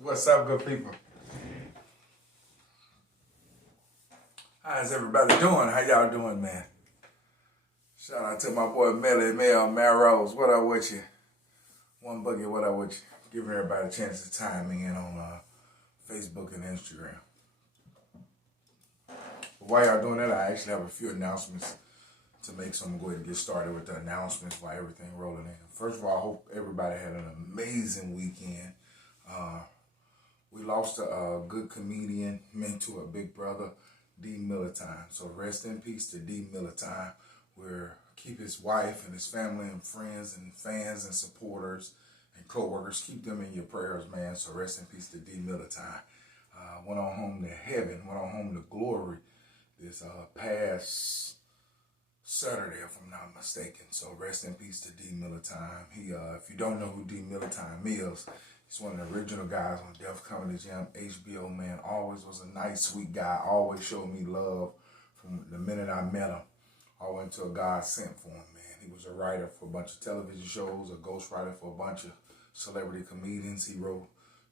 What's up, good people? How's everybody doing? How y'all doing, man? Shout out to my boy Melly Mel Marrose. What up with you? One Boogie, what up with you? Giving everybody a chance to time me in on Facebook and Instagram. But while y'all doing that, I actually have a few announcements to make, so I'm going to go ahead and get started with the announcements while everything rolling in. First of all, I hope everybody had an amazing weekend. We lost a good comedian, mentor, big brother, D. Militine. So rest in peace to D. Militine. We're keep his wife and his family and friends and fans and supporters and co-workers, keep them in your prayers, man. So rest in peace to D. Militine. Went on home to heaven, went on home to glory this past Saturday, if I'm not mistaken. So rest in peace to D. Militine. He, if you don't know who D. Militine is, he's one of the original guys on Def Comedy Jam, HBO, man. Always was a nice, sweet guy. Always showed me love from the minute I met him. All went to a God sent for him, man. He was a writer for a bunch of television shows, a ghostwriter for a bunch of celebrity comedians. He wrote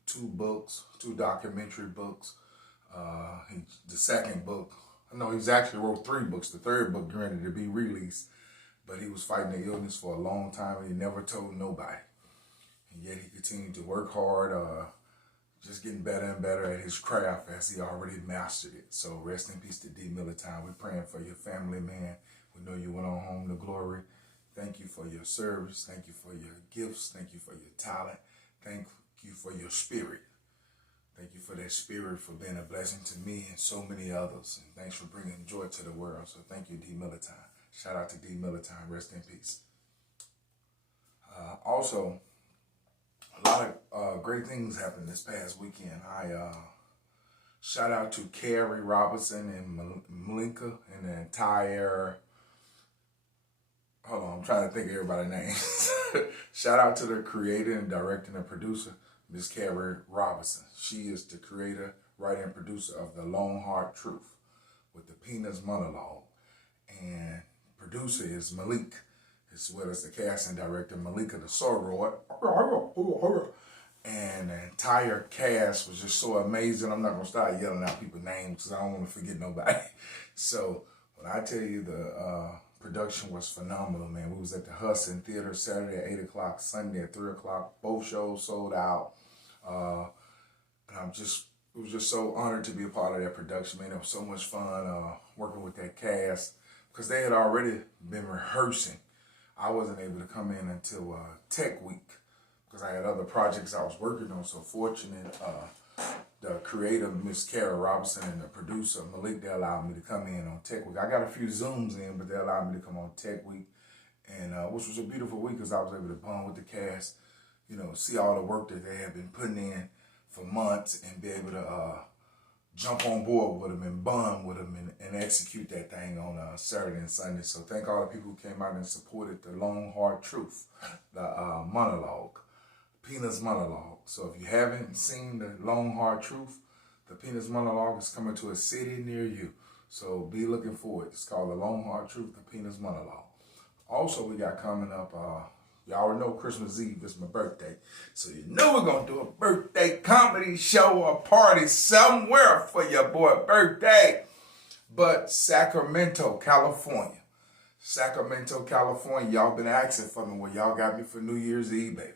2 books, 2 documentary books. The second book, he's actually wrote 3 books. The third book granted to be released, but he was fighting the illness for a long time and he never told nobody. And yet he continued to work hard, just getting better and better at his craft as he already mastered it. So rest in peace to D. Militine. We're praying for your family, man. We know you went on home to glory. Thank you for your service. Thank you for your gifts. Thank you for your talent. Thank you for your spirit. Thank you for that spirit, for being a blessing to me and so many others. And thanks for bringing joy to the world. So thank you, D. Militine. Shout out to D. Militine. Rest in peace. Also, a lot of great things happened this past weekend. I shout out to Carrie Robinson and Malinka and the entire, hold on, I'm trying to think of everybody's names. Shout out to the creator and director and producer, Miss Carrie Robinson. She is the creator, writer, and producer of The Long Hard Truth with the Peanuts monologue. And producer is Malik, as well as the casting director, Malika the Sorroid. And the entire cast was just so amazing. I'm not going to start yelling out people's names because I don't want to forget nobody. So when I tell you the production was phenomenal, man. We was at the Hudson Theater Saturday at 8 o'clock, Sunday at 3 o'clock. Both shows sold out. And it was just so honored to be a part of that production, man. It was so much fun working with that cast because they had already been rehearsing. I wasn't able to come in until Tech Week because I had other projects I was working on. So fortunate, the creator, Miss Carrie Robinson, and the producer, Malik, they allowed me to come in on Tech Week. I got a few Zooms in, but they allowed me to come on Tech Week, and which was a beautiful week because I was able to bond with the cast, see all the work that they had been putting in for months and be able to jump on board with them and bond with them and execute that thing on Saturday and Sunday. So thank all the people who came out and supported The Long Hard Truth, the monologue, Peanuts monologue. So if you haven't seen The Long Hard Truth, the Peanuts monologue is coming to a city near you. So be looking for it. It's called The Long Hard Truth, the Peanuts monologue. Also, we got coming up, y'all already know Christmas Eve is my birthday. So you know we're going to do a birthday comedy show or party somewhere for your boy birthday. But Sacramento, California. Sacramento, California. Y'all been asking for me. Well, y'all got me for New Year's Eve, baby.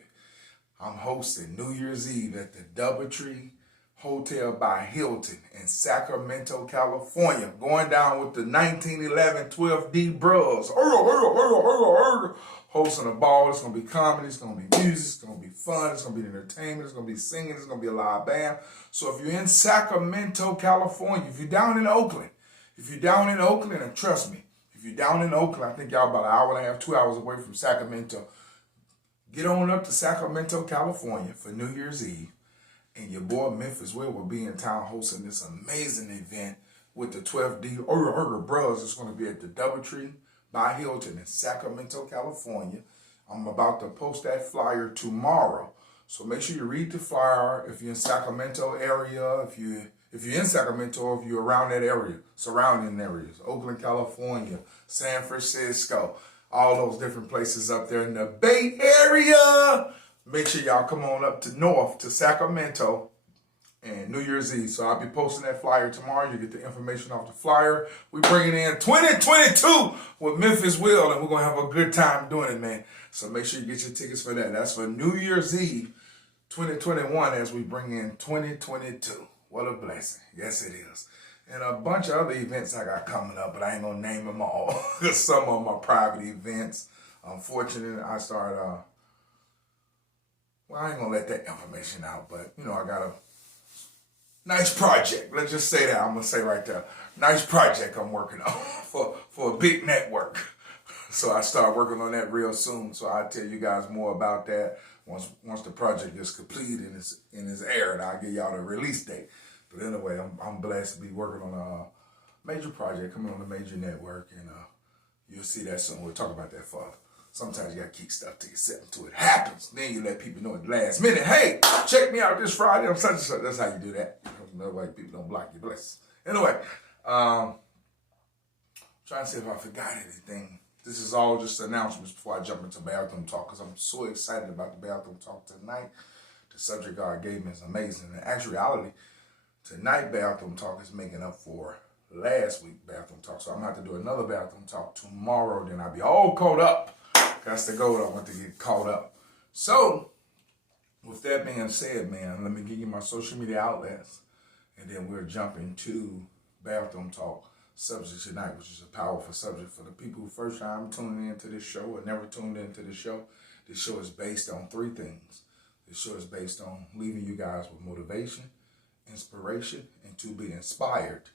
I'm hosting New Year's Eve at the Doubletree Hotel by Hilton in Sacramento, California. Going down with the 1911 12D Bros. Hosting a ball. It's going to be comedy. It's going to be music. It's going to be fun. It's going to be entertainment. It's going to be singing. It's going to be a live band. So if you're in Sacramento, California, if you're down in Oakland, and trust me, if you're down in Oakland, I think y'all about an hour and a half, 2 hours away from Sacramento, get on up to Sacramento, California for New Year's Eve. And your boy Memphis Will be in town hosting this amazing event with the 12D Bros. It's going to be at the Doubletree by Hilton in Sacramento, California. I'm about to post that flyer tomorrow. So make sure you read the flyer if you're in Sacramento area, if you're in Sacramento, or if you're around that area, surrounding areas, Oakland, California, San Francisco, all those different places up there in the Bay Area. Make sure y'all come on up to north to Sacramento, and New Year's Eve. So I'll be posting that flyer tomorrow. You get the information off the flyer. We bringing in 2022 with Memphis Will, and we're going to have a good time doing it, man. So make sure you get your tickets for that. That's for New Year's Eve 2021 as we bring in 2022. What a blessing. Yes, it is. And a bunch of other events I got coming up, but I ain't going to name them all. Some of them are private events. Unfortunately, I started, well, I ain't going to let that information out, but, you know, I got a nice project. Let's just say that. I'm going to say right there. Nice project I'm working on for a big network. So I start working on that real soon. So I'll tell you guys more about that once the project is complete and it's in its air, and I'll give y'all the release date. But anyway, I'm blessed to be working on a major project coming on a major network, and you'll see that soon. We'll talk about that further. Sometimes you got to keep stuff to yourself until it happens. Then you let people know at the last minute, hey, check me out this Friday on such and such. That's how you do that. That way people don't block your blessings. Anyway, trying to see if I forgot anything. This is all just announcements before I jump into bathroom talk, because I'm so excited about the bathroom talk tonight. The subject God gave me is amazing. In actuality, tonight bathroom talk is making up for last week bathroom talk. So I'm going to have to do another bathroom talk tomorrow. Then I'll be all caught up. That's the goal. I want to get caught up. So with that being said, man, let me give you my social media outlets, and then we'll jump into bathroom talk subject tonight, which is a powerful subject for the people who first time tuning into this show or never tuned into this show. This show is based on three things. This show is based on leaving you guys with motivation, inspiration, and to be inspired,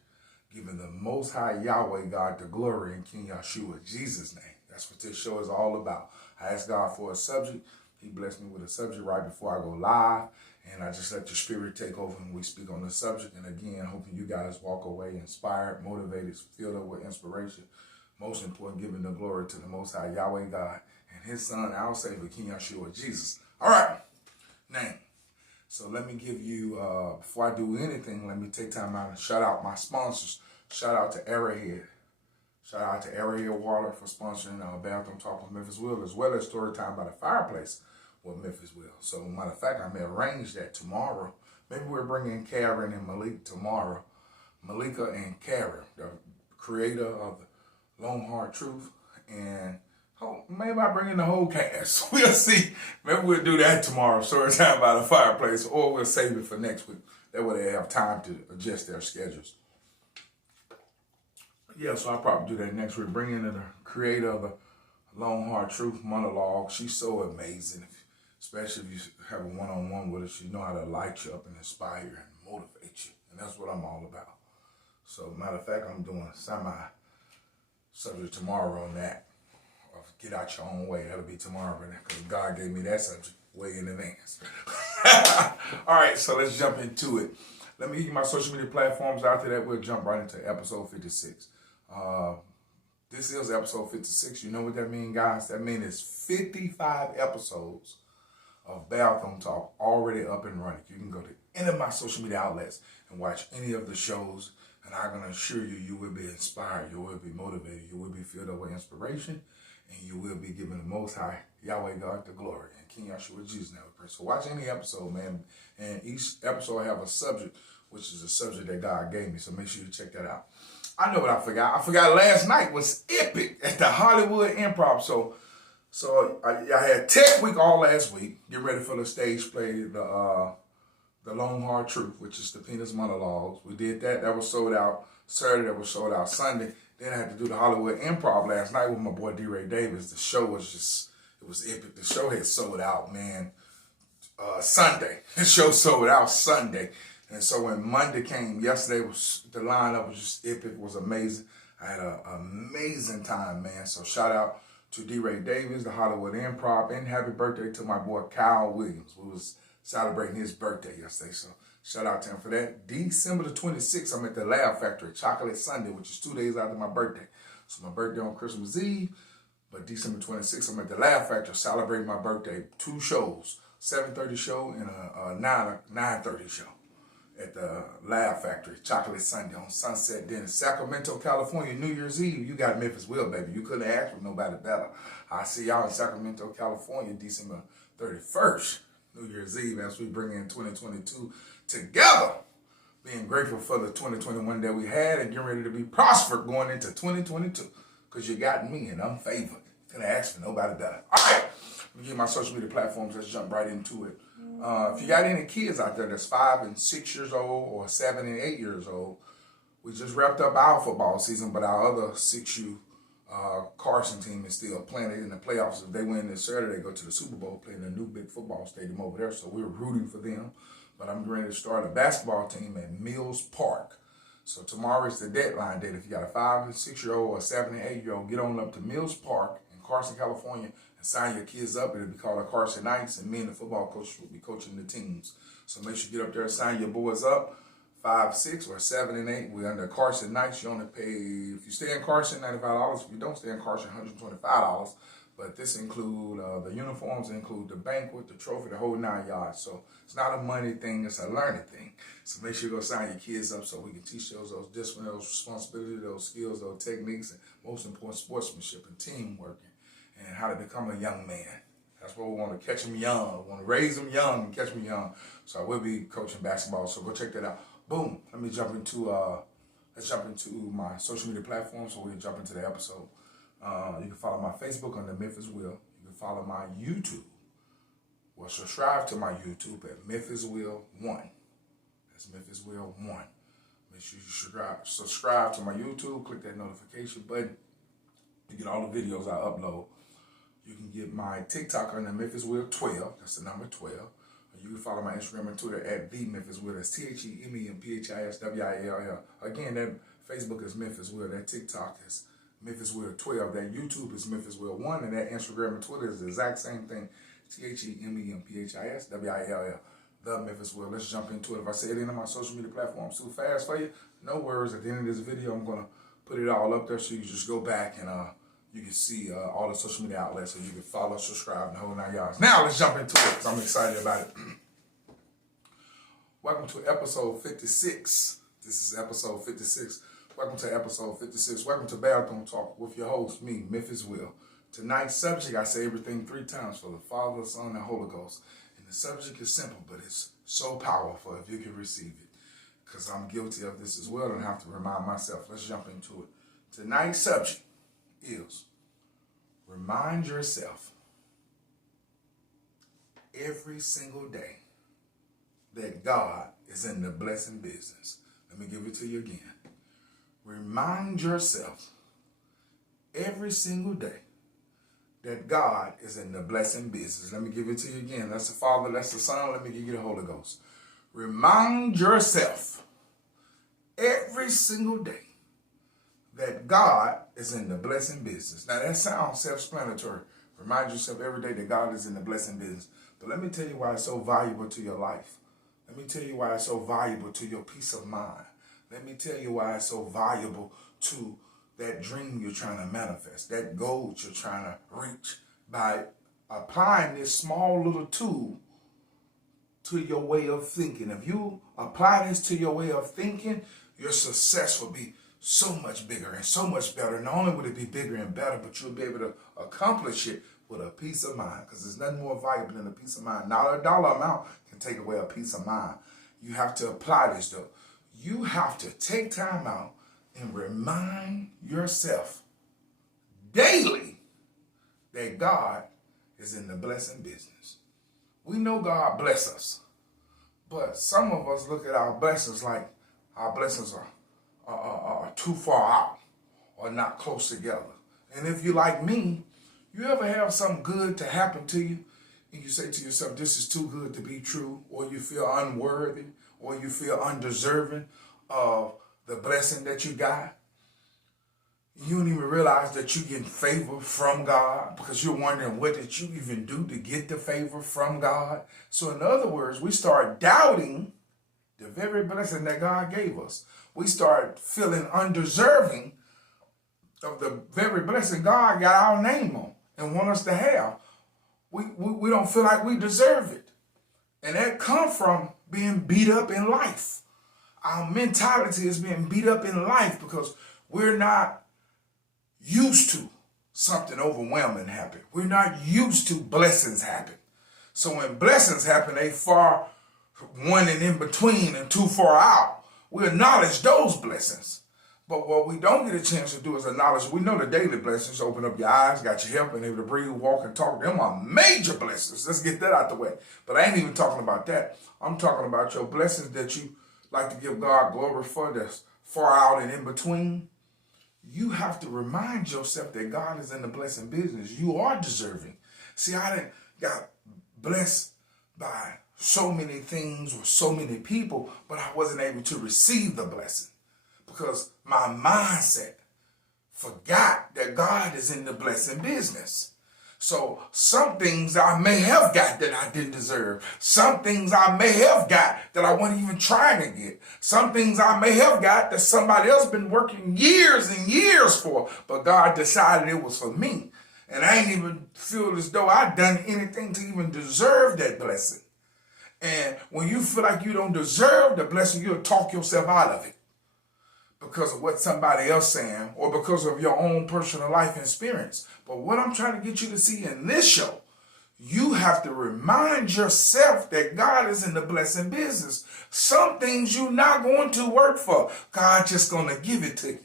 giving the Most High Yahweh God the glory in King Yeshua Jesus' name. That's what this show is all about. I asked God for a subject. He blessed me with a subject right before I go live, and I just let the Spirit take over and we speak on the subject. And again, hoping you guys walk away inspired, motivated, filled up with inspiration. Most important, giving the glory to the Most High Yahweh God and His Son, our Savior, King Yeshua Jesus. All right, now, so let me give you, before I do anything, let me take time out and shout out my sponsors. Shout out to Arrowhead. Shout out to Arrowhead Water for sponsoring Bathroom Talk with Memphis Will, as well as Storytime by the Fireplace with Memphis Will. So, matter of fact, I may arrange that tomorrow. Maybe we're bringing Karen and Malik tomorrow. Malika and Karen, the creator of the Long Hard Truth, and maybe I bring in the whole cast. We'll see. Maybe we'll do that tomorrow, Storytime by the Fireplace, or we'll save it for next week. That way they have time to adjust their schedules. Yeah, so I'll probably do that next week. Bring in the creator of the Long Hard Truth monologue. She's so amazing, especially if you have a one-on-one with her. She know how to light you up and inspire you and motivate you, and that's what I'm all about. So, matter of fact, I'm doing a semi-subject tomorrow on that. Get out your own way. That'll be tomorrow, because God gave me that subject way in advance. All right, so let's jump into it. Let me give you my social media platforms. After that, we'll jump right into episode 56. This is episode 56. You know what that means, guys? That means it's 55 episodes of Bathroom Talk already up and running. You can go to any of my social media outlets and watch any of the shows, and I'm going to assure you, you will be inspired, you will be motivated, you will be filled up with inspiration, and you will be giving the Most High Yahweh God the glory. And King Yeshua Jesus now we pray. So watch any episode, man, and each episode have a subject, which is a subject that God gave me. So make sure you check that out. I know what I forgot. I forgot last night was epic at the Hollywood Improv. So I had Tech Week all last week. Get ready for the stage play, the Long Hard Truth, which is the Penis Monologues. We did that. That was sold out Saturday. That was sold out Sunday. Then I had to do the Hollywood Improv last night with my boy D-Ray Davis. The show was just, it was epic. The show had sold out, man, Sunday. The show sold out Sunday. And so when Monday came, yesterday, the lineup was just epic. It was amazing. I had an amazing time, man. So shout out to D-Ray Davis, the Hollywood Improv, and happy birthday to my boy Kyle Williams, who was celebrating his birthday yesterday. So shout out to him for that. December the 26th, I'm at the Laugh Factory, Chocolate Sunday, which is 2 days after my birthday. So my birthday on Christmas Eve, but December 26th, I'm at the Laugh Factory celebrating my birthday. 2 shows, 7:30 show and a 9:30 show at the Laugh Factory, Chocolate Sunday on Sunset Dinner. Sacramento, California, New Year's Eve. You got Memphis Will, baby. You couldn't ask for nobody better. I'll see y'all in Sacramento, California, December 31st, New Year's Eve, as we bring in 2022 together, being grateful for the 2021 that we had and getting ready to be prospered going into 2022. Because you got me and I'm favored. Gonna ask for nobody better. All right, let me give you my social media platforms. Let's jump right into it. If you got any kids out there that's 5 and 6 years old or 7 and 8 years old, we just wrapped up our football season, but our other 6U Carson team is still playing it in the playoffs. If they win this Saturday, they go to the Super Bowl, playing the new big football stadium over there. So we're rooting for them. But I'm ready to start a basketball team at Mills Park. So tomorrow is the deadline date. If you got a 5 and 6 year old or 7 and 8 year old, get on up to Mills Park in Carson, California, and sign your kids up. It'll be called the Carson Knights, and me and the football coach will be coaching the teams. So make sure you get up there and sign your boys up. 5, 6, or 7 and 8. We're under Carson Knights. You only pay, if you stay in Carson, $95. If you don't stay in Carson, $125. But this include the uniforms, include the banquet, the trophy, the whole 9 yards. So it's not a money thing, it's a learning thing. So make sure you go sign your kids up so we can teach those discipline, those responsibilities, those skills, those techniques, and most important, sportsmanship and teamwork, and how to become a young man. That's what we want to catch them young. We want to raise them young and catch them young. So I will be coaching basketball, so go check that out. Boom. Let me jump into, let's jump into my social media platforms so we can jump into the episode. You can follow my Facebook under Memphis Will. You can follow my YouTube. Well, subscribe to my YouTube at Memphis Will 1. That's Memphis Will 1. Make sure you subscribe to my YouTube. Click that notification button. You get all the videos I upload. You can get my TikTok under Memphis Will 12. That's the number 12. You can follow my Instagram and Twitter at the Memphis Will. That's TheMemphisWill. Again, that Facebook is Memphis Will. That TikTok is Memphis Will 12. That YouTube is Memphis Will 1. And that Instagram and Twitter is the exact same thing. TheMemphisWill. The Memphis Will. Let's jump into it. If I say it in my social media platforms too fast for you, no worries. At the end of this video, I'm going to put it all up there so you can just go back and you can see all the social media outlets, so you can follow, subscribe, and the whole 9 yards. Now let's jump into it because I'm excited about it. Welcome to episode 56. This is episode 56. Welcome to episode 56. Welcome to Bathroom Talk with your host, me, Memphis Will. Tonight's subject, I say everything 3 times for the Father, Son, and Holy Ghost. And the subject is simple, but it's so powerful if you can receive it. Because I'm guilty of this as well and have to remind myself. Let's jump into it. Tonight's subject is remind yourself every single day that God is in the blessing business. Let me give it to you again. Remind yourself every single day that God is in the blessing business. Let me give it to you again. That's the Father, that's the Son. Let me give you the Holy Ghost. Remind yourself every single day that God is in the blessing business. Now that sounds self-explanatory. Remind yourself every day that God is in the blessing business. But let me tell you why it's so valuable to your life. Let me tell you why it's so valuable to your peace of mind. Let me tell you why it's so valuable to that dream you're trying to manifest, that goal you're trying to reach, by applying this small little tool to your way of thinking. If you apply this to your way of thinking, your success will be so much bigger and so much better. Not only will it be bigger and better, but you'll be able to accomplish it with a peace of mind, because there's nothing more valuable than a peace of mind. Not a dollar amount can take away a peace of mind. You have to apply this, though. You have to take time out and remind yourself daily that God is in the blessing business. We know God bless us, but some of us look at our blessings like our blessings are too far out or not close together. And if you're like me, you ever have something good to happen to you and you say to yourself, this is too good to be true, or you feel unworthy, or you feel undeserving of the blessing that you got? You don't even realize that you're getting favor from God because you're wondering, what did you even do to get the favor from God? So in other words, we start doubting the very blessing that God gave us. We start feeling undeserving of the very blessing God got our name on and want us to have. We don't feel like we deserve it. And that comes from being beat up in life. Our mentality is being beat up in life because we're not used to something overwhelming happen. We're not used to blessings happen. So when blessings happen, they far one and in between and too far out. We acknowledge those blessings. But what we don't get a chance to do is acknowledge, we know the daily blessings, open up your eyes, got your help, and able to breathe, walk, and talk. Them are major blessings. Let's get that out the way. But I ain't even talking about that. I'm talking about your blessings that you like to give God glory for, that's far out and in between. You have to remind yourself that God is in the blessing business. You are deserving. See, I didn't got blessed by so many things or so many people, but I wasn't able to receive the blessing because my mindset forgot that God is in the blessing business. So some things I may have got that I didn't deserve. Some things I may have got that I wasn't even trying to get. Some things I may have got that somebody else been working years and years for, but God decided it was for me. And I ain't even feel as though I'd done anything to even deserve that blessing. And when you feel like you don't deserve the blessing, you'll talk yourself out of it because of what somebody else saying or because of your own personal life experience. But what I'm trying to get you to see in this show, you have to remind yourself that God is in the blessing business. Some things you're not going to work for. God just going to give it to you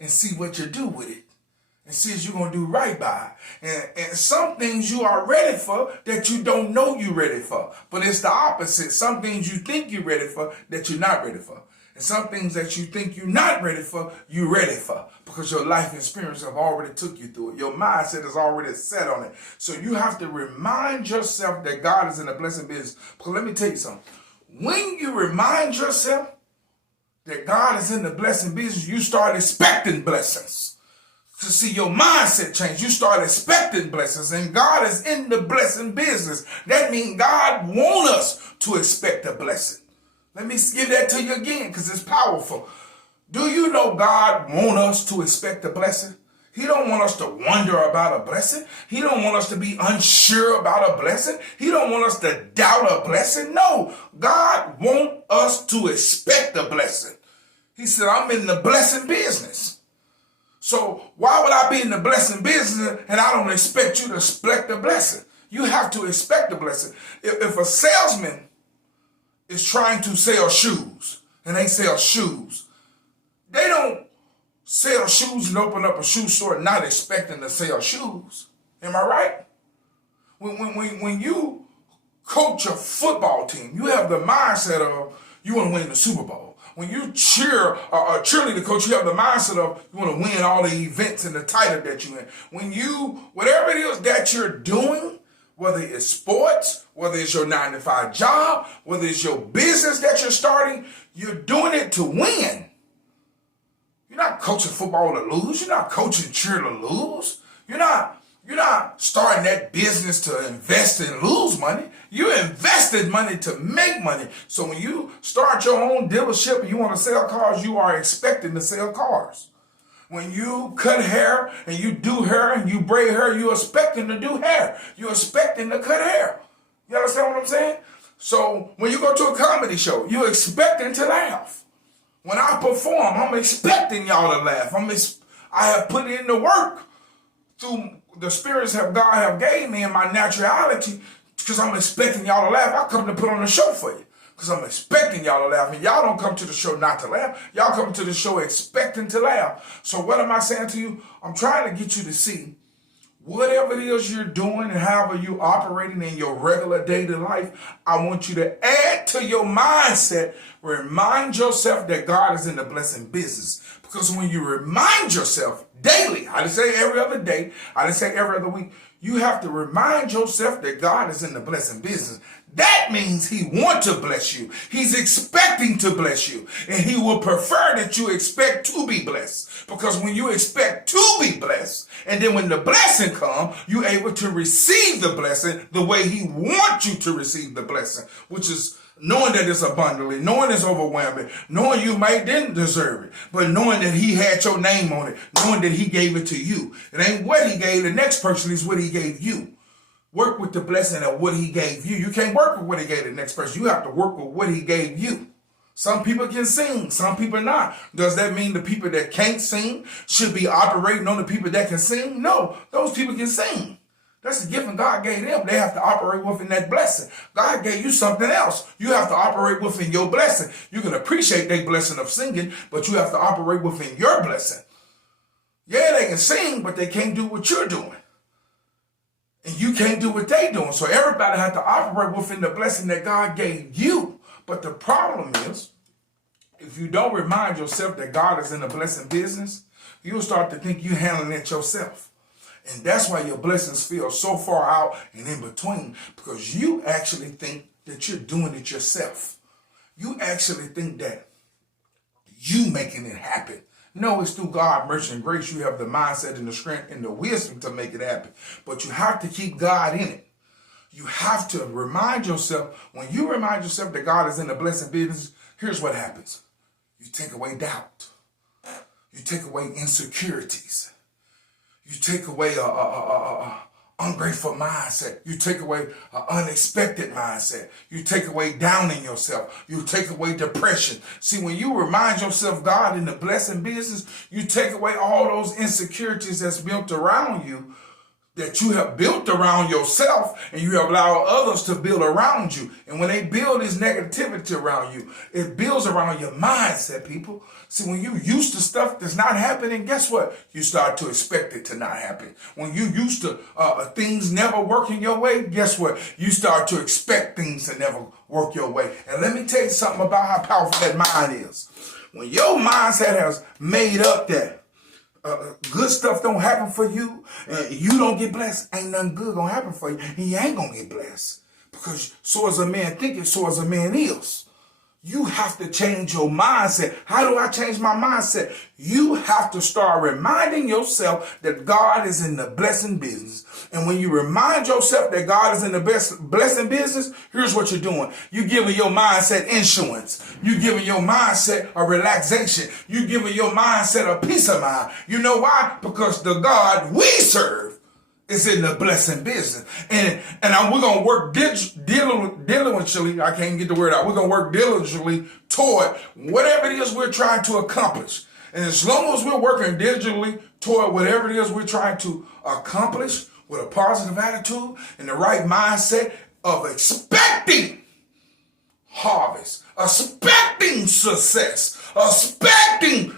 and see what you do with it. And see if you're going to do right by it. And some things you are ready for that you don't know you're ready for. But it's the opposite. Some things you think you're ready for that you're not ready for. And some things that you think you're not ready for, you're ready for. Because your life experience have already took you through it. Your mindset is already set on it. So you have to remind yourself that God is in the blessing business. Because let me tell you something. When you remind yourself that God is in the blessing business, you start expecting blessings. To see your mindset change, you start expecting blessings, and God is in the blessing business. That means God wants us to expect a blessing. Let me give that to you again because it's powerful. Do you know God wants us to expect a blessing? He don't want us to wonder about a blessing. He don't want us to be unsure about a blessing. He don't want us to doubt a blessing. No, God wants us to expect a blessing. He said, I'm in the blessing business. So why would I be in the blessing business and I don't expect you to expect a blessing? You have to expect a blessing. If a salesman is trying to sell shoes and they sell shoes, they don't sell shoes and open up a shoe store not expecting to sell shoes. Am I right? When you coach a football team, you have the mindset of you want to win the Super Bowl. When you cheer a cheerleader coach, you have the mindset of you want to win all the events and the title that you're in. When you, whatever it is that you're doing, whether it's sports, whether it's your 9-to-5 job, whether it's your business that you're starting, you're doing it to win. You're not coaching football to lose. You're not coaching cheer to lose. You're not starting that business to invest and lose money. You invested money to make money. So when you start your own dealership and you want to sell cars, you are expecting to sell cars. When you cut hair and you do hair and you braid hair, you're expecting to do hair. You're expecting to cut hair. You understand what I'm saying? So when you go to a comedy show, you're expecting to laugh. When I perform, I'm expecting y'all to laugh. I have put in the work through the spirits that God have gave me and my naturality because I'm expecting y'all to laugh. I come to put on a show for you because I'm expecting y'all to laugh. And y'all don't come to the show not to laugh. Y'all come to the show expecting to laugh. So what am I saying to you? I'm trying to get you to see whatever it is you're doing and however you operating in your regular daily life, I want you to add to your mindset, remind yourself that God is in the blessing business. Because when you remind yourself daily, I didn't say every other day, I didn't say every other week, you have to remind yourself that God is in the blessing business. That means he wants to bless you. He's expecting to bless you. And he will prefer that you expect to be blessed. Because when you expect to be blessed, and then when the blessing comes, you're able to receive the blessing the way he wants you to receive the blessing, which is knowing that it's abundantly, knowing it's overwhelming, knowing you might didn't deserve it, but knowing that he had your name on it, knowing that he gave it to you. It ain't what he gave the next person, it's what he gave you. Work with the blessing of what he gave you. You can't work with what he gave the next person. You have to work with what he gave you. Some people can sing, some people not. Does that mean the people that can't sing should be operating on the people that can sing? No, those people can sing. That's the gift God gave them. They have to operate within that blessing. God gave you something else. You have to operate within your blessing. You can appreciate their blessing of singing, but you have to operate within your blessing. Yeah, they can sing, but they can't do what you're doing. And you can't do what they're doing. So everybody has to operate within the blessing that God gave you. But the problem is, if you don't remind yourself that God is in the blessing business, you'll start to think you're handling it yourself. And that's why your blessings feel so far out and in between, because you actually think that you're doing it yourself. You actually think that you making it happen. No, it's through God, mercy, and grace. You have the mindset and the strength and the wisdom to make it happen. But you have to keep God in it. You have to remind yourself, when you remind yourself that God is in the blessing business, here's what happens. You take away doubt. You take away insecurities. You take away a ungrateful mindset. You take away an unexpected mindset. You take away downing yourself. You take away depression. See, when you remind yourself God in the blessing business, you take away all those insecurities that's built around you, that you have built around yourself, and you have allowed others to build around you. And when they build this negativity around you, it builds around your mindset, people. See, when you used to stuff that's not happening, guess what? You start to expect it to not happen. When you used to things never working your way, guess what? You start to expect things to never work your way. And let me tell you something about how powerful that mind is. When your mindset has made up that good stuff don't happen for you, and you don't get blessed, ain't nothing good gonna happen for you, and you ain't gonna get blessed. Because so as a man thinketh, so as a man is. You have to change your mindset. How do I change my mindset? You have to start reminding yourself that God is in the blessing business. And when you remind yourself that God is in the blessing business, here's what you're doing. You're giving your mindset insurance. You're giving your mindset a relaxation. You're giving your mindset a peace of mind. You know why? Because the God we serve is in the blessing business. And we're going to work diligently. I can't get the word out. We're going to work diligently toward whatever it is we're trying to accomplish. And as long as we're working diligently toward whatever it is we're trying to accomplish with a positive attitude and the right mindset of expecting harvest, expecting success, expecting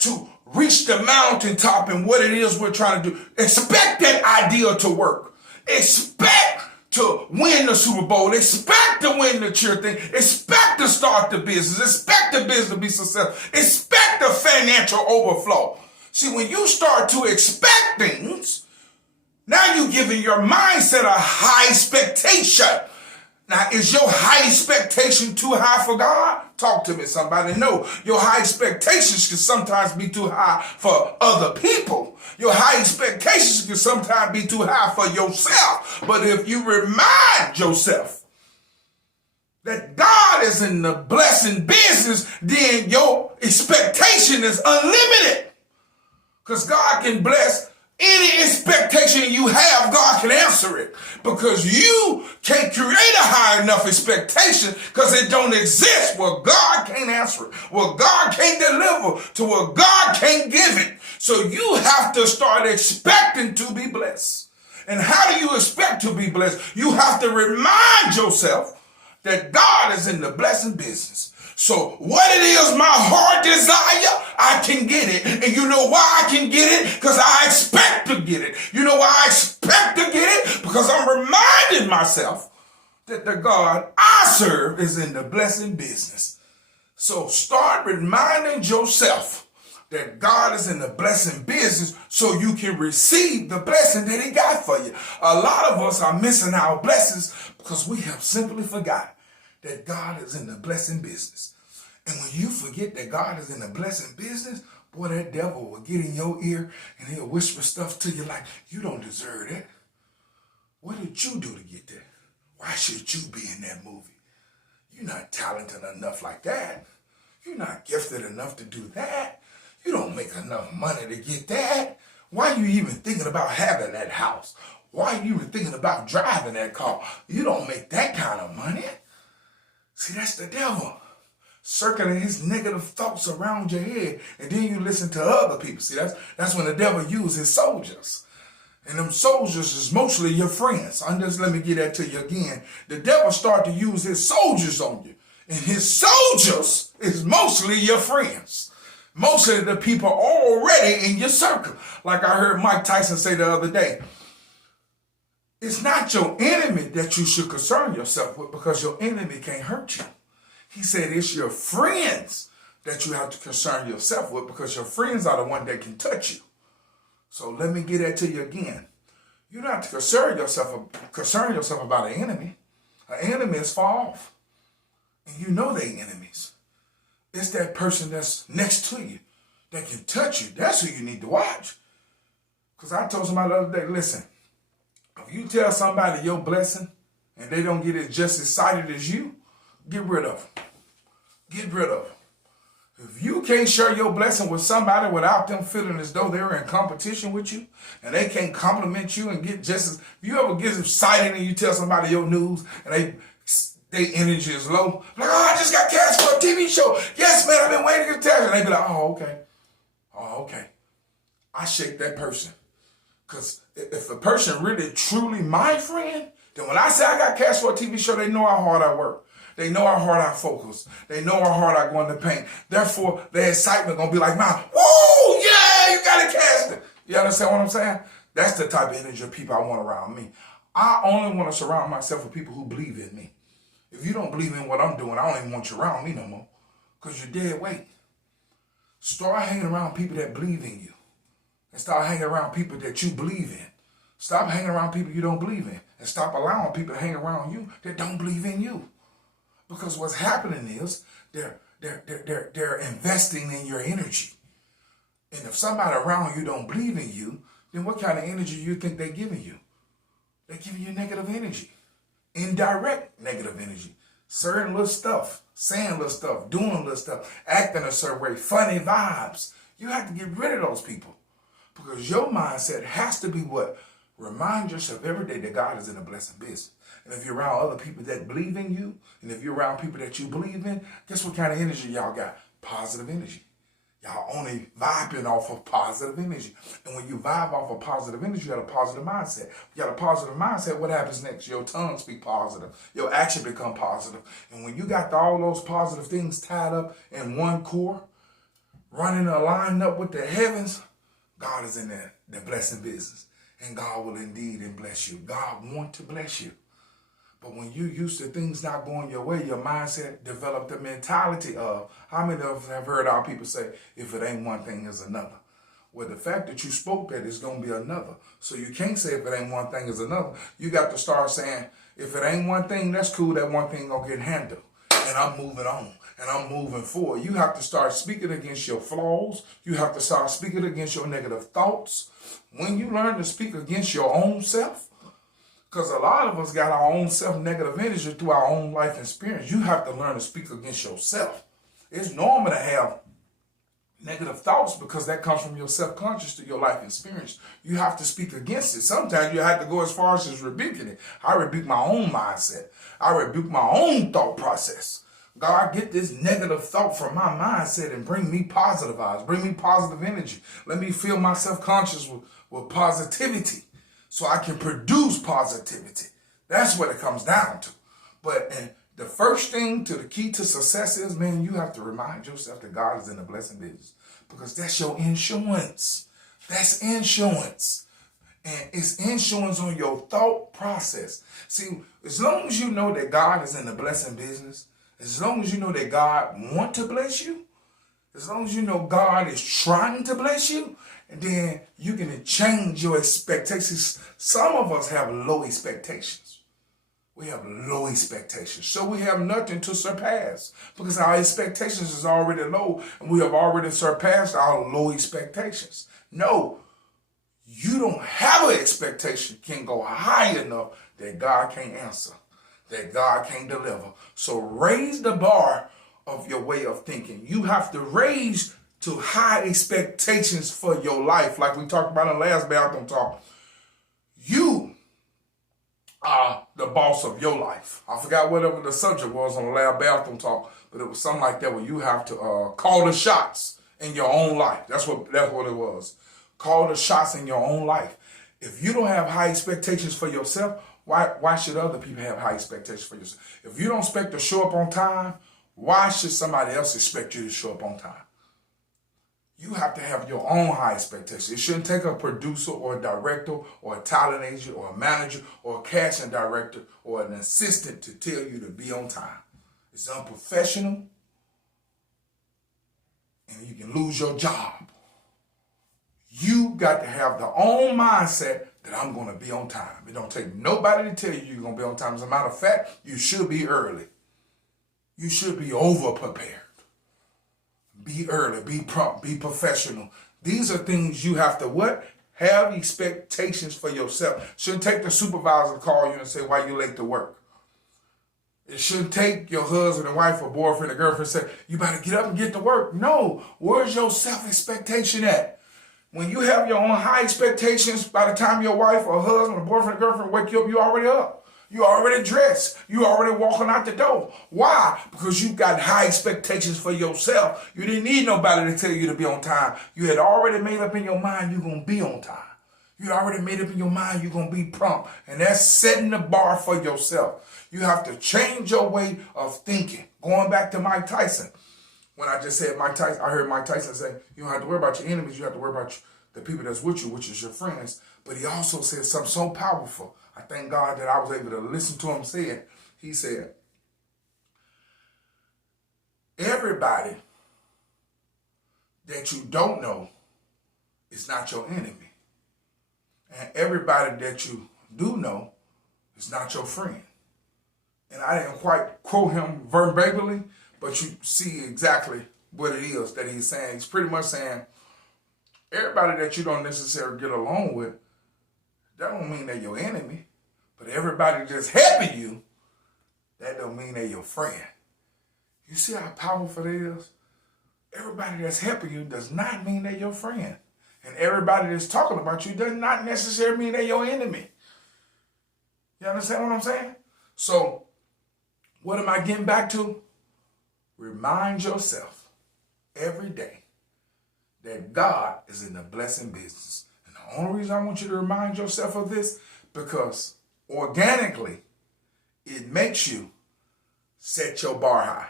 to reach the mountaintop and what it is we're trying to do. Expect that idea to work. Expect to win the Super Bowl. Expect to win the cheer thing. Expect to start the business. Expect the business to be successful. Expect the financial overflow. See, when you start to expect things, now you're giving your mindset a high expectation. Now, is your high expectation too high for God? Talk to me, somebody. No, your high expectations can sometimes be too high for other people. Your high expectations can sometimes be too high for yourself. But if you remind yourself that God is in the blessing business, then your expectation is unlimited. Because God can bless any expectation you have, God can answer it, because you can't create a high enough expectation because it don't exist. Well, God can't answer it. Well, God can't deliver to what God can't give it. So you have to start expecting to be blessed. And how do you expect to be blessed? You have to remind yourself that God is in the blessing business. So what it is my heart desire, I can get it. And you know why I can get it? Because I expect to get it. You know why I expect to get it? Because I'm reminding myself that the God I serve is in the blessing business. So start reminding yourself that God is in the blessing business so you can receive the blessing that he got for you. A lot of us are missing our blessings because we have simply forgotten that God is in the blessing business. And when you forget that God is in the blessing business, boy, that devil will get in your ear and he'll whisper stuff to you like, you don't deserve that. What did you do to get that? Why should you be in that movie? You're not talented enough like that. You're not gifted enough to do that. You don't make enough money to get that. Why are you even thinking about having that house? Why are you even thinking about driving that car? You don't make that kind of money. See, that's the devil circling his negative thoughts around your head, and then you listen to other people. See, that's when the devil uses his soldiers. And them soldiers is mostly your friends. Just let me get that to you again. The devil start to use his soldiers on you. And his soldiers is mostly your friends. Mostly the people already in your circle. Like I heard Mike Tyson say the other day. It's not your enemy that you should concern yourself with, because your enemy can't hurt you. He said it's your friends that you have to concern yourself with, because your friends are the one that can touch you. So let me get that to you again. You don't have to concern yourself about an enemy. An enemy is far off. And you know they enemies. It's that person that's next to you that can touch you. That's who you need to watch. Because I told somebody the other day, listen, if you tell somebody your blessing and they don't get it just as excited as you, get rid of them. Get rid of them. If you can't share your blessing with somebody without them feeling as though they're in competition with you, and they can't compliment you and get just as, if you ever get excited and you tell somebody your news and their energy is low, like, oh, I just got cast for a TV show. Yes, man, I've been waiting to get cast. And they be like, oh, okay. Oh, okay. I shake that person. Because if the person really, truly my friend, then when I say I got cast for a TV show, they know how hard I work. They know how hard I focus. They know how hard I go in the paint. Therefore, their excitement going to be like mine. Woo, yeah, you got it casted. You understand what I'm saying? That's the type of energy of people I want around me. I only want to surround myself with people who believe in me. If you don't believe in what I'm doing, I don't even want you around me no more, because you're dead weight. Start hanging around people that believe in you, and start hanging around people that you believe in. Stop hanging around people you don't believe in, and stop allowing people to hang around you that don't believe in you. Because what's happening is they're investing in your energy. And if somebody around you don't believe in you, then what kind of energy you think they're giving you? They're giving you negative energy. Indirect negative energy. Certain little stuff, saying little stuff, doing little stuff, acting a certain way, funny vibes. You have to get rid of those people, because your mindset has to be what? Remind yourself every day that God is in a blessing business. And if you're around other people that believe in you, and if you're around people that you believe in, guess what kind of energy y'all got? Positive energy. Y'all only vibing off of positive energy. And when you vibe off of positive energy, you got a positive mindset. You got a positive mindset, what happens next? Your tongue speak positive. Your action become positive. And when you got all those positive things tied up in one core, running a line up with the heavens, God is in the blessing business. And God will indeed bless you. God wants to bless you. But when you used to things not going your way, your mindset developed the mentality of, how many of us have heard our people say, if it ain't one thing, it's another? Well, the fact that you spoke that is going to be another. So you can't say if it ain't one thing, it's another. You got to start saying, if it ain't one thing, that's cool, that one thing going to get handled. And I'm moving on. And I'm moving forward. You have to start speaking against your flaws. You have to start speaking against your negative thoughts. When you learn to speak against your own self, because a lot of us got our own self-negative energy through our own life experience. You have to learn to speak against yourself. It's normal to have negative thoughts, because that comes from your self-conscious to your life experience. You have to speak against it. Sometimes you have to go as far as just rebuking it. I rebuke my own mindset. I rebuke my own thought process. God, get this negative thought from my mindset and bring me positive vibes. Bring me positive energy. Let me fill my self-conscious with positivity, so I can produce positivity. That's what it comes down to. But the first thing to the key to success is, man, you have to remind yourself that God is in the blessing business, because that's your insurance. That's insurance. And it's insurance on your thought process. See, as long as you know that God is in the blessing business, as long as you know that God wants to bless you, as long as you know God is trying to bless you, and then you can change your expectations. Some of us have low expectations. We have low expectations. So we have nothing to surpass, because our expectations is already low, and we have already surpassed our low expectations. No, you don't have an expectation can go high enough that God can't answer, that God can't deliver. So raise the bar of your way of thinking. You have to raise to high expectations for your life. Like we talked about in the last bathroom talk. You are the boss of your life. I forgot whatever the subject was on the last bathroom talk, but it was something like that, where you have to call the shots in your own life. That's what it was. Call the shots in your own life. If you don't have high expectations for yourself, why should other people have high expectations for yourself? If you don't expect to show up on time, why should somebody else expect you to show up on time? You have to have your own high expectations. It shouldn't take a producer or a director or a talent agent or a manager or a casting director or an assistant to tell you to be on time. It's unprofessional, and you can lose your job. You got to have the own mindset that I'm going to be on time. It don't take nobody to tell you you're going to be on time. As a matter of fact, you should be early. You should be over-prepared. Be early, be prompt, be professional. These are things you have to what? Have expectations for yourself. Shouldn't take the supervisor to call you and say, why you late to work? It shouldn't take your husband and wife or boyfriend or girlfriend and say, you better get up and get to work. No, where's your self-expectation at? When you have your own high expectations, by the time your wife or husband or boyfriend or girlfriend wake you up, you already up. You already dressed. You already walking out the door. Why? Because you got high expectations for yourself. You didn't need nobody to tell you to be on time. You had already made up in your mind you're going to be on time. You already made up in your mind you're going to be prompt. And that's setting the bar for yourself. You have to change your way of thinking. Going back to Mike Tyson. When I just said Mike Tyson, I heard Mike Tyson say, you don't have to worry about your enemies. You have to worry about the people that's with you, which is your friends. But he also said something so powerful. I thank God that I was able to listen to him say it. He said, everybody that you don't know is not your enemy. And everybody that you do know is not your friend. And I didn't quite quote him verbatimly, but you see exactly what it is that he's saying. He's pretty much saying, everybody that you don't necessarily get along with, that don't mean they're your enemy. But everybody just helping you, that don't mean they're your friend. You see how powerful it is? Everybody that's helping you does not mean they're your friend. And everybody that's talking about you does not necessarily mean they're your enemy. You understand what I'm saying? So, what am I getting back to? Remind yourself every day that God is in the blessing business. And the only reason I want you to remind yourself of this, because organically, it makes you set your bar high.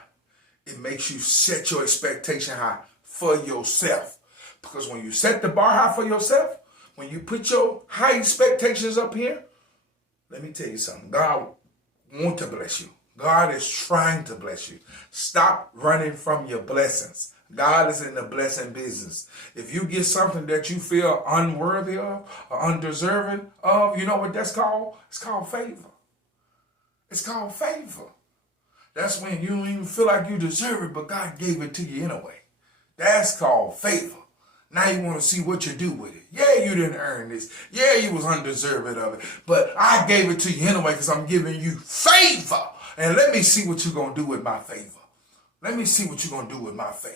It makes you set your expectation high for yourself. Because when you set the bar high for yourself, when you put your high expectations up here, let me tell you something. God wants to bless you. God is trying to bless you. Stop running from your blessings. God is in the blessing business. If you get something that you feel unworthy of or undeserving of, you know what that's called? It's called favor. It's called favor. That's when you don't even feel like you deserve it, but God gave it to you anyway. That's called favor. Now you want to see what you do with it. Yeah, you didn't earn this. Yeah, you was undeserving of it. But I gave it to you anyway because I'm giving you favor. And let me see what you're going to do with my favor. Let me see what you're going to do with my favor.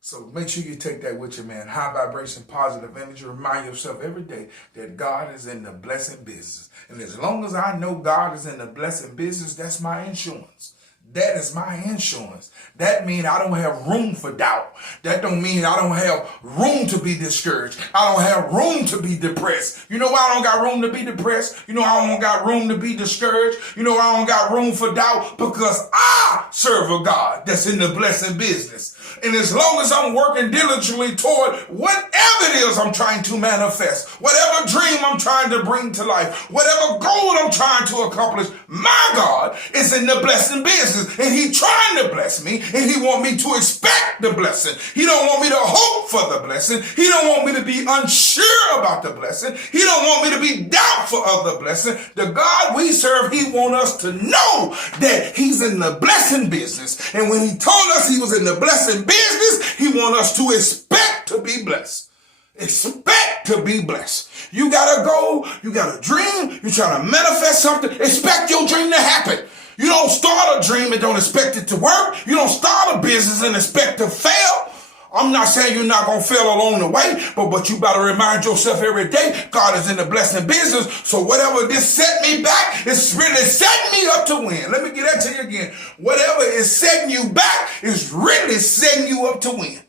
So make sure you take that with you, man. High vibration, positive energy. Remind yourself every day that God is in the blessing business. And as long as I know God is in the blessing business, that's my insurance. That is my insurance. That means I don't have room for doubt. That don't mean I don't have room to be discouraged. I don't have room to be depressed. You know why I don't got room to be depressed? You know I don't got room to be discouraged? You know I don't got room for doubt? Because I serve a God that's in the blessing business. And as long as I'm working diligently toward whatever it is I'm trying to manifest, whatever dream I'm trying to bring to life, whatever goal I'm trying to accomplish, my God is in the blessing business. And he trying to bless me, and he want me to expect the blessing. He don't want me to hope for the blessing. He don't want me to be unsure about the blessing. He don't want me to be doubtful of the blessing. The God we serve, he want us to know that he's in the blessing business. And when he told us he was in the blessing business, he want us to expect to be blessed. Expect to be blessed. You got a goal, you got a dream, you're trying to manifest something, expect your dream to happen. You don't start a dream and don't expect it to work. You don't start a business and expect to fail. I'm not saying you're not going to fail along the way, but you got to remind yourself every day, God is in the blessing business. So whatever this set me back, it's really setting me up to win. Let me get that to you again. Whatever is setting you back is really setting you up to win.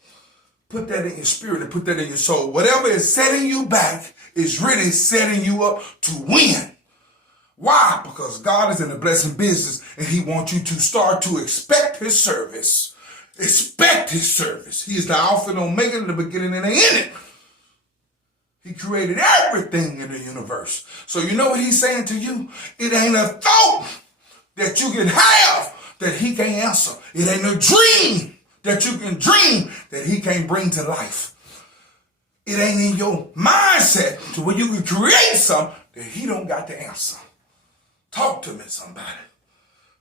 Put that in your spirit and put that in your soul. Whatever is setting you back is really setting you up to win. Why? Because God is in the blessing business and he wants you to start to expect his service. Expect his service. He is the Alpha and Omega, the beginning and the end. He created everything in the universe. So you know what he's saying to you? It ain't a thought that you can have that he can't answer. It ain't a dream that you can dream that he can't bring to life. It ain't in your mindset to where you can create something that he don't got the answer. Talk to me, somebody.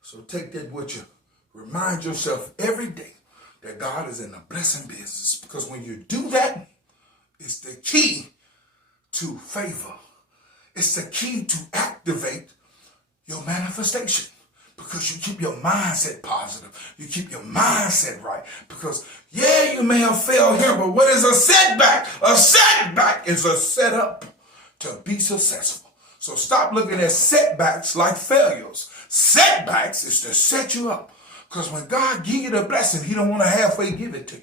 So take that with you. Remind yourself every day that God is in the blessing business, because when you do that, it's the key to favor. It's the key to activate your manifestation, because you keep your mindset positive. You keep your mindset right, because yeah, you may have failed here, but what is a setback? A setback is a setup to be successful. So stop looking at setbacks like failures. Setbacks is to set you up. Because when God give you the blessing, he don't want to halfway give it to you.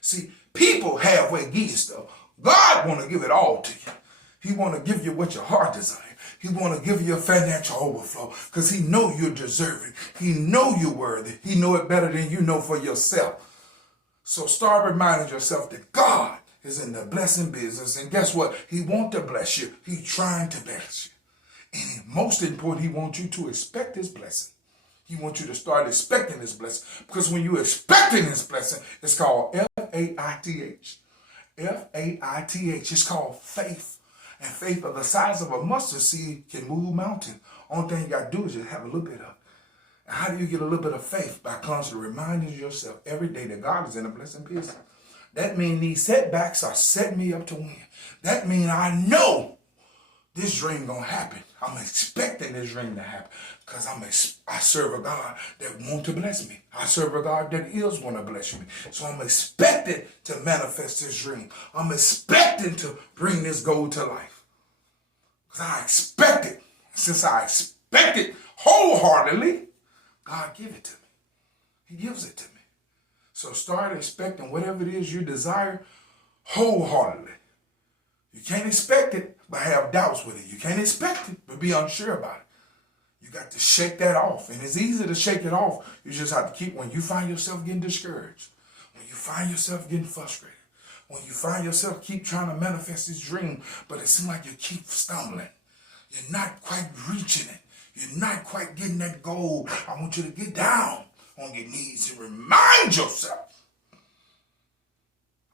See, people halfway give you stuff. God want to give it all to you. He want to give you what your heart desires. He want to give you a financial overflow because he know you're deserving. He know you're worthy. He know it better than you know for yourself. So start reminding yourself that God is in the blessing business. And guess what? He want to bless you. He's trying to bless you. And most important, he wants you to expect his blessing. He wants you to start expecting his blessing. Because when you're expecting his blessing, it's called F-A-I-T-H. F-A-I-T-H. It's called faith. And faith of the size of a mustard seed can move mountains. Only thing you got to do is just have a little bit of it. And how do you get a little bit of faith? By constantly reminding yourself every day that God is in a blessing business. That means these setbacks are setting me up to win. That means I know this dream gonna happen. I'm expecting this dream to happen because I serve a God that wants to bless me. I serve a God that is going to bless me. So I'm expecting to manifest this dream. I'm expecting to bring this goal to life. Because I expect it. Since I expect it wholeheartedly, God give it to me. He gives it to me. So start expecting whatever it is you desire wholeheartedly. You can't expect it but have doubts with it. You can't expect it but be unsure about it. You got to shake that off. And it's easy to shake it off. You just have to keep, when you find yourself getting discouraged, when you find yourself getting frustrated, when you find yourself keep trying to manifest this dream, but it seems like you keep stumbling. You're not quite reaching it. You're not quite getting that goal. I want you to get down on your knees and remind yourself,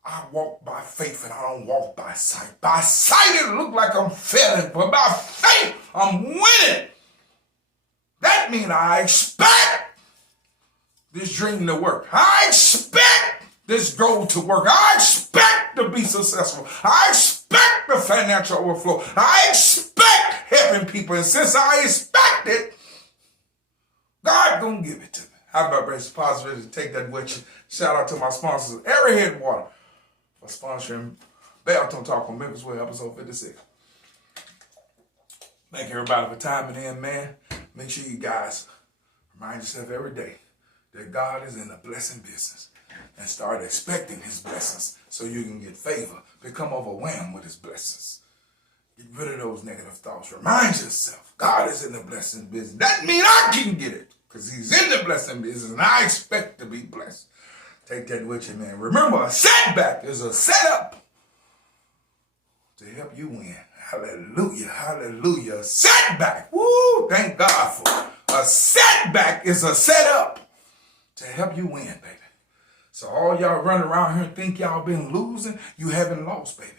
I walk by faith and I don't walk by sight. By sight it look like I'm failing, but by faith I'm winning. That means I expect this dream to work. I expect this goal to work. I expect to be successful. I expect the financial overflow. I expect helping people. And since I expect it, God gonna give it to me. How about brace positive to take that with you? Shout out to my sponsors, Arrowhead Water, for sponsoring Belton Talk on Memphis Will, episode 56. Thank everybody for timing in, man. Make sure you guys remind yourself every day that God is in the blessing business and start expecting his blessings so you can get favor. Become overwhelmed with his blessings. Get rid of those negative thoughts. Remind yourself God is in the blessing business. That means I can get it because he's in the blessing business and I expect to be blessed. Take that with you, man. Remember, a setback is a setup to help you win. Hallelujah, hallelujah. Setback. Woo, thank God for it. A setback is a setup to help you win, baby. So all y'all running around here and think y'all been losing, you haven't lost, baby.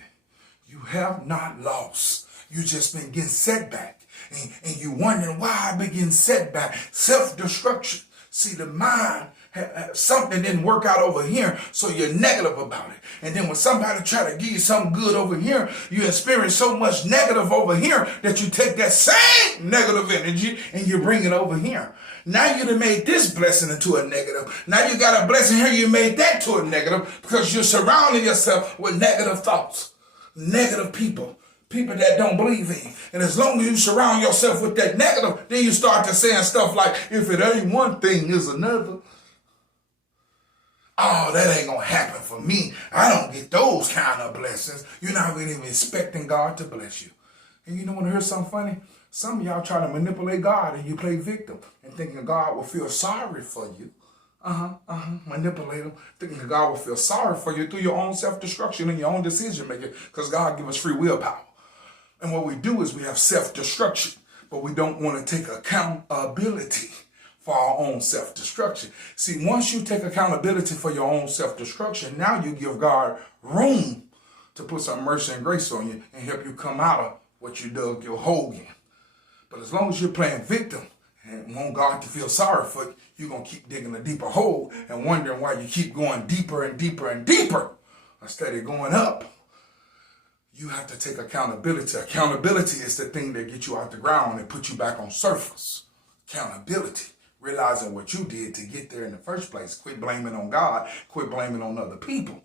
You have not lost. You just been getting setback. And you wondering why I been getting setback. Self-destruction. See, the mind, something didn't work out over here, so you're negative about it. And then when somebody try to give you something good over here, you experience so much negative over here that you take that same negative energy and you bring it over here. Now you done made this blessing into a negative. Now you got a blessing here, you made that to a negative because you're surrounding yourself with negative thoughts, negative people. People that don't believe in. And as long as you surround yourself with that negative, then you start to saying stuff like, if it ain't one thing, it's another. Oh, that ain't going to happen for me. I don't get those kind of blessings. You're not really even expecting God to bless you. And you know what, here's something funny? Some of y'all try to manipulate God and you play victim and thinking God will feel sorry for you. Manipulate him, thinking that God will feel sorry for you through your own self-destruction and your own decision making, because God gives us free willpower. And what we do is we have self-destruction, but we don't want to take accountability for our own self-destruction. See, once you take accountability for your own self-destruction, now you give God room to put some mercy and grace on you and help you come out of what you dug your hole in. But as long as you're playing victim and want God to feel sorry for you, you're going to keep digging a deeper hole and wondering why you keep going deeper and deeper and deeper instead of going up. You have to take accountability. Accountability is the thing that gets you out the ground and put you back on surface. Accountability. Realizing what you did to get there in the first place. Quit blaming on God. Quit blaming on other people.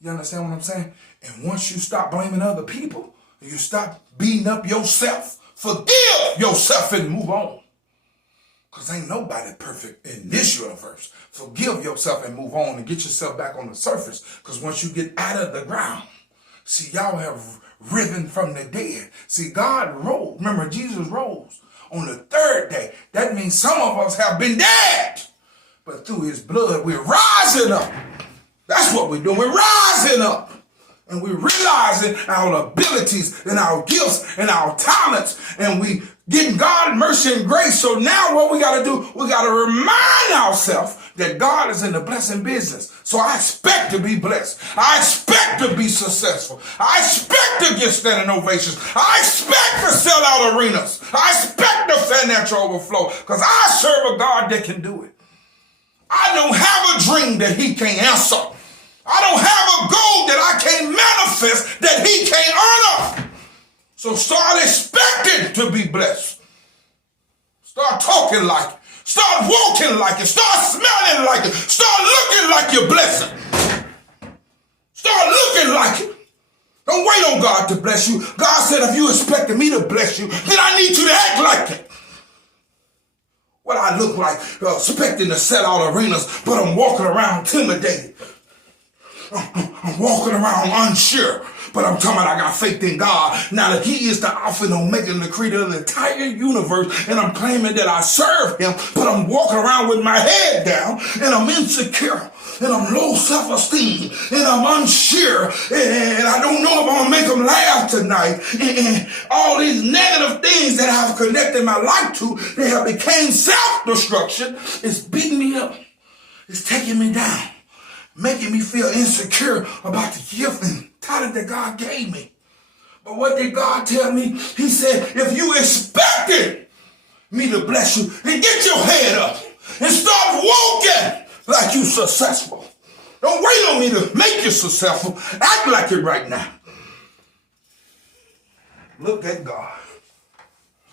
You understand what I'm saying? And once you stop blaming other people, and you stop beating up yourself, forgive yourself and move on. Because ain't nobody perfect in this universe. Forgive yourself and move on and get yourself back on the surface. Because once you get out of the ground, see, y'all have risen from the dead. See, God rose. Remember, Jesus rose on the third day. That means some of us have been dead. But through his blood, we're rising up. That's what we're doing. We're rising up. And we're realizing our abilities and our gifts and our talents. And we getting God mercy and grace. So now what we got to do, we got to remind ourselves that God is in the blessing business. So I expect to be blessed. I expect to be successful. I expect to get standing ovations. I expect to sell out arenas. I expect the financial overflow because I serve a God that can do it. I don't have a dream that he can't answer. I don't have a goal that I can't manifest that he can't honor. So start expecting to be blessed. Start talking like it. Start walking like it. Start smelling like it. Start looking like you're blessing. Start looking like it. Don't wait on God to bless you. God said if you expected me to bless you, then I need you to act like it. What I look like, expecting to sell out arenas, but I'm walking around intimidated. I'm walking around unsure, but I'm talking about I got faith in God. Now that he is the Alpha and Omega and the creator of the entire universe, and I'm claiming that I serve him, but I'm walking around with my head down, and I'm insecure, and I'm low self-esteem, and I'm unsure, and I don't know if I'm going to make them laugh tonight, and all these negative things that I've connected my life to, they have become self-destruction. It's beating me up. It's taking me down. Making me feel insecure about the gift and talent that God gave me. But what did God tell me? He said, if you expected me to bless you, then get your head up and start walking like you successful. Don't wait on me to make you successful. Act like it right now. Look at God.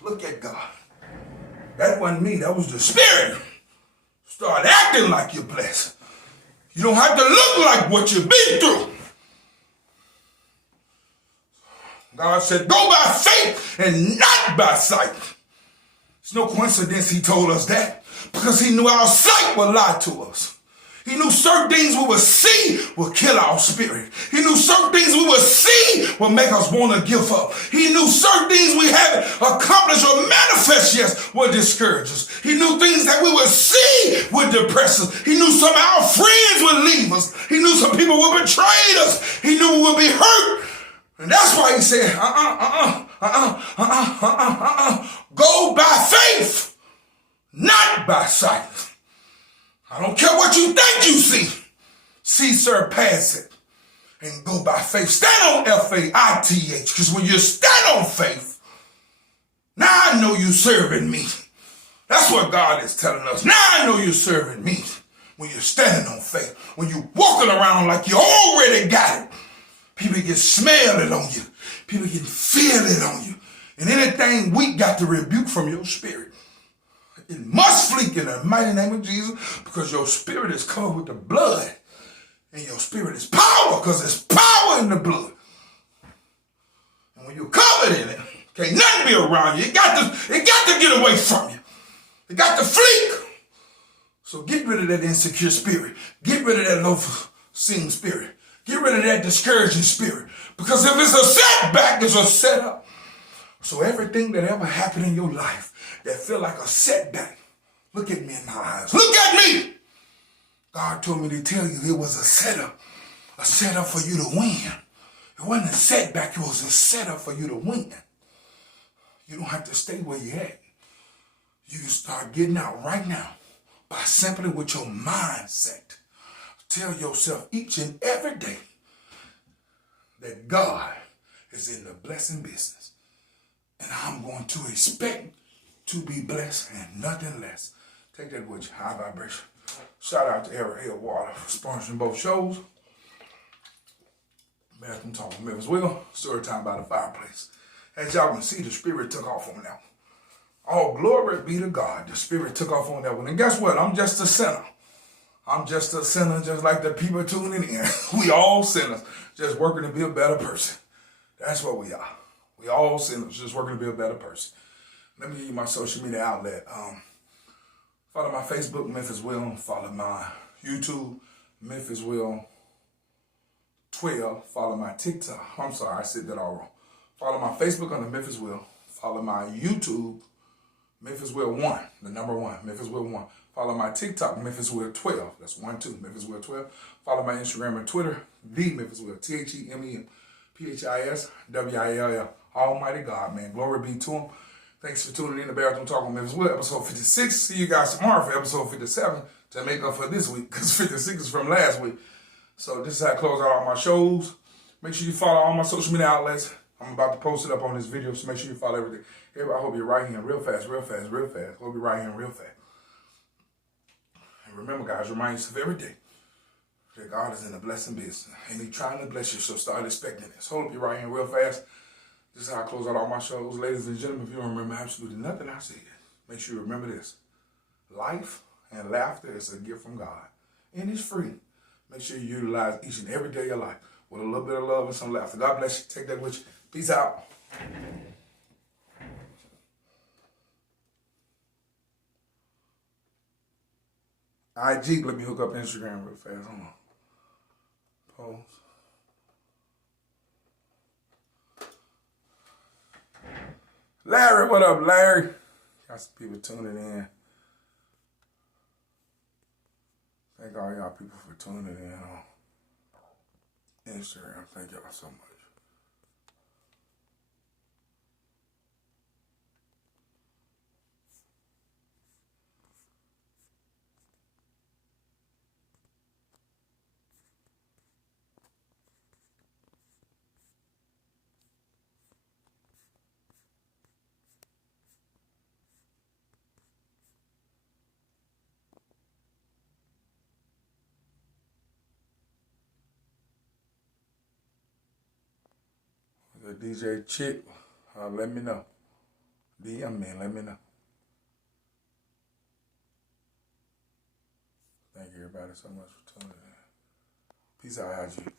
Look at God. That wasn't me. That was the Spirit. Start acting like you're blessed. You don't have to look like what you've been through. God said, go by faith and not by sight. It's no coincidence he told us that, because he knew our sight would lie to us. He knew certain things we would see would kill our spirit. He knew certain things we would see would make us want to give up. He knew certain things we haven't accomplished or manifest yet would discourage us. He knew things that we would see would depress us. He knew some of our friends would leave us. He knew some people would betray us. He knew we would be hurt. And that's why he said, go by faith, not by sight. I don't care what you think you see. See, surpass it. And go by faith. Stand on F-A-I-T-H. Because when you stand on faith, now I know you're serving me. That's what God is telling us. Now I know you're serving me. When you're standing on faith. When you're walking around like you already got it. People can smell it on you. People can feel it on you. And anything weak got to rebuke from your spirit. It must flee in the mighty name of Jesus, because your spirit is covered with the blood. And your spirit is power, because there's power in the blood. And when you're covered in it, can't nothing be around you. It got to get away from you. It got to flee. So get rid of that insecure spirit. Get rid of that low-seeing spirit. Get rid of that discouraging spirit. Because if it's a setback, it's a setup. So everything that ever happened in your life that feel like a setback, look at me in my eyes. Look at me! God told me to tell you it was a setup for you to win. It wasn't a setback, it was a setup for you to win. You don't have to stay where you're at. You can start getting out right now by simply with your mindset. Tell yourself each and every day that God is in the blessing business. And I'm going to expect to be blessed and nothing less. Take that with you. High vibration. Shout out to Everhead Water for sponsoring both shows. Bathroom Talk with Memphis Will. Story time by the fireplace. As y'all can see, the spirit took off on that one. All glory be to God. The spirit took off on that one. And guess what? I'm just a sinner. I'm just a sinner, just like the people tuning in. We all sinners, just working to be a better person. That's what we are. We all sinners, just working to be a better person. Let me give you my social media outlet. Follow my Facebook, Memphis Will. Follow my YouTube, Memphis Will 12. Follow my TikTok. I'm sorry, I said that all wrong. Follow my Facebook under Memphis Will. Follow my YouTube, Memphis Will 1, the number 1, Memphis Will 1. Follow my TikTok, Memphis Will 12. That's 1, 2, Memphis Will 12. Follow my Instagram and Twitter, the Memphis Will, TheMemphisWill. Almighty God, man. Glory be to him. Thanks for tuning in to Bathroom Talk with Memphis Will, episode 56. See you guys tomorrow for episode 57 to make up for this week, because 56 is from last week. So this is how I close out all my shows. Make sure you follow all my social media outlets. I'm about to post it up on this video, so make sure you follow everything. Everybody, I hope you're right here real fast, real fast, real fast. Hope you're right here real fast. And remember, guys, remind yourself every day that God is in the blessing business, and He's trying to bless you, so start expecting this. Hope you're right here real fast. This is how I close out all my shows. Ladies and gentlemen, if you don't remember absolutely nothing I said, make sure you remember this. Life and laughter is a gift from God, and it's free. Make sure you utilize each and every day of your life with a little bit of love and some laughter. God bless you. Take that with you. Peace out. IG, let me hook up Instagram real fast. Hold on. Pause. Larry, what up, Larry? Got some people tuning in. Thank all y'all people for tuning in on Instagram. Thank y'all so much. The DJ Chick, let me know. DM me, let me know. Thank you everybody so much for tuning in. Peace out, IG.